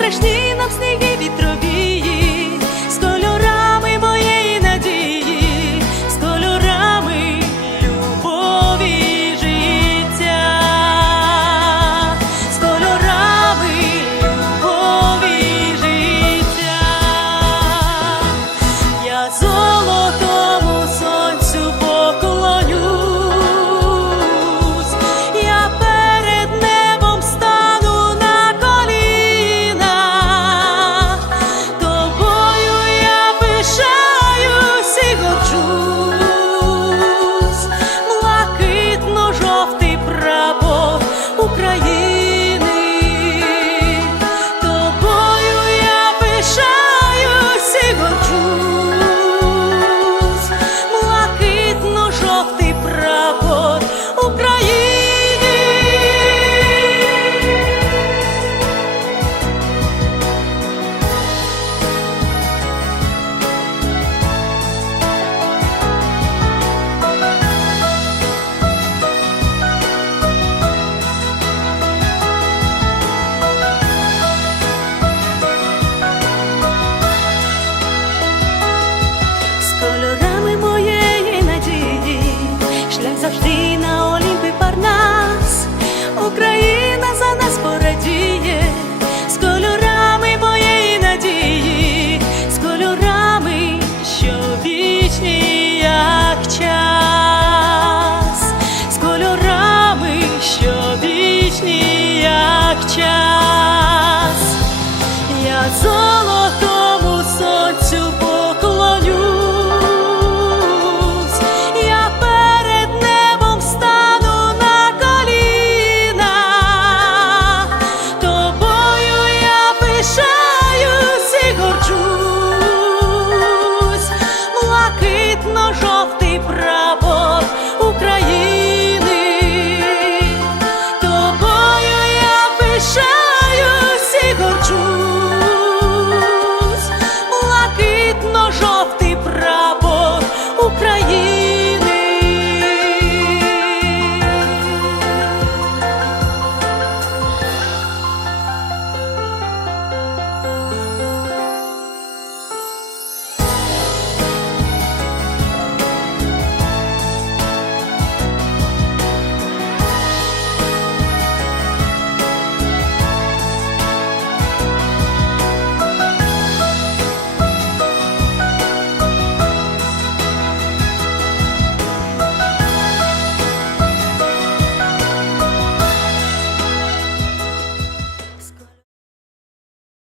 страшні нам сніги.